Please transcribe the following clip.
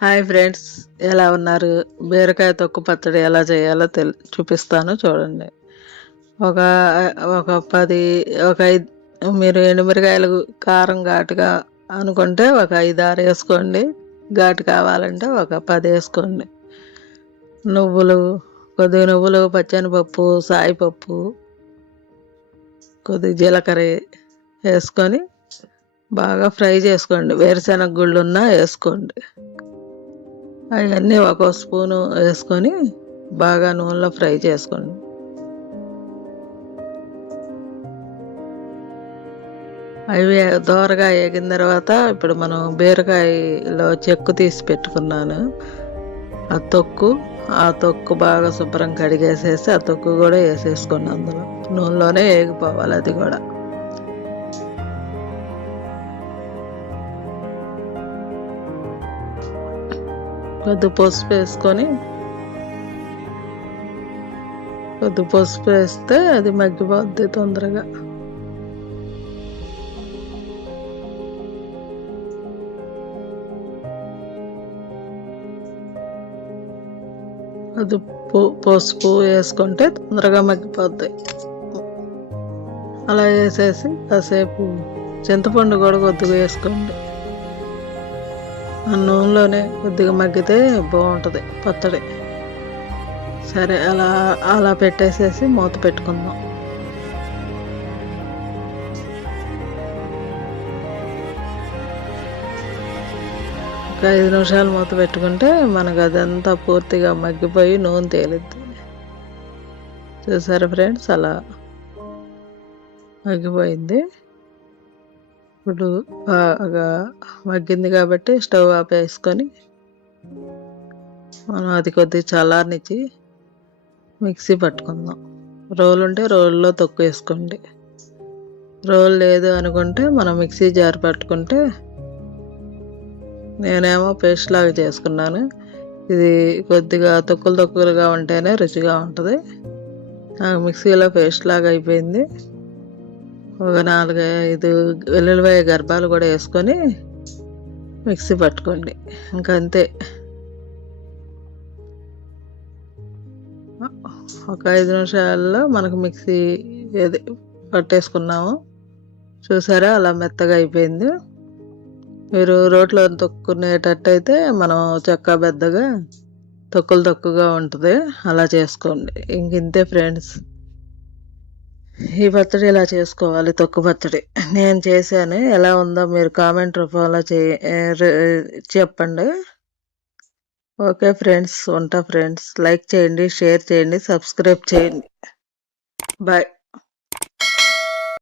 Hi friends, ఎలా ఉన్నారు? బీరకాయ తొక్కు పచ్చడి ఎలా చేయాలో చూపిస్తాను చూడండి. ఒక ఒక 10 ఒక 5 మీరు ఎండుమిరకాయలు కారం ఘాటుగా అనుకుంటే ఒక 5, 6 వేసుకోండి. ఘాటు కావాలంటే ఒక 10 వేసుకోండి. కొద్దిగా నువ్వులు, పచ్చెనపప్పు, సాయిపప్పు, కొద్దిగా జీలకర్ర వేసుకొని బాగా ఫ్రై చేసుకోండి. వేరుశెనగ గుళ్ళు ఉన్నా వేసుకోండి. అవన్నీ ఒక స్పూను వేసుకొని బాగా నూనెలో ఫ్రై చేసుకోండి. అవి దోరగా వేగిన తర్వాత ఇప్పుడు మనం బీరకాయలో చెక్కు తీసి పెట్టుకున్నాను. ఆ తొక్కు బాగా శుభ్రం కడిగేసేసి ఆ తొక్కు కూడా వేసేసుకోండి. అందులో నూనెలోనే వేగిపోవాలి. అది కూడా కొద్ది పసుపు వేస్తే అది మగ్గిపోద్ది తొందరగా. అది పసుపు వేసుకుంటే తొందరగా మగ్గిపోద్ది. అలా వేసేసి కాసేపు చింతపండు కూడా కొద్దిగా వేసుకోండి. ఆ నూనెలోనే కొద్దిగా మగ్గితే బాగుంటుంది పచ్చడి. సరే, అలా పెట్టేసేసి మూత పెట్టుకుందాం. ఒక 5 నిమిషాలు మూత పెట్టుకుంటే మనకు అదంతా పూర్తిగా మగ్గిపోయి నూనె తేలిద్ది. చూసారా ఫ్రెండ్స్, అలా మగ్గిపోయింది. ఇప్పుడు బాగా మగ్గింది కాబట్టి స్టవ్ ఆపేసుకొని మనం అది కొద్దిగా చల్లారనిచ్చి మిక్సీ పట్టుకుందాం. రోలు ఉంటే రోల్లో తొక్కు వేసుకోండి. రోలు లేదు అనుకుంటే మనం మిక్సీ జార్ పట్టుకుంటే, నేనేమో పేస్ట్ లాగా చేసుకున్నాను. ఇది కొద్దిగా తొక్కులుగా ఉంటేనే రుచిగా ఉంటుంది. మిక్సీలో పేస్ట్ లాగా అయిపోయింది. ఒక 4-5 వెల్లుల్లిపాయ గర్భాలు కూడా వేసుకొని మిక్సీ పట్టుకోండి. ఇంకా అంతే. ఒక 5 నిమిషాల్లో మనకు మిక్సీ పట్టేసుకున్నాము. చూసారా, అలా మెత్తగా అయిపోయింది. మీరు రోట్లో తొక్కునేటట్టయితే మనం చెక్క పెద్దగా తొక్కుగా ఉంటుంది. అలా చేసుకోండి. ఇంతే ఫ్రెండ్స్, ఈ పచ్చడి ఇలా చేసుకోవాలి. తొక్కు పచ్చడి నేను చేశాను. ఎలా ఉందో మీరు కామెంట్ రూపంలో చెప్పండి. ఓకే ఫ్రెండ్స్, ఉంటా ఫ్రెండ్స్. లైక్ చేయండి, షేర్ చేయండి, సబ్స్క్రైబ్ చేయండి. బాయ్.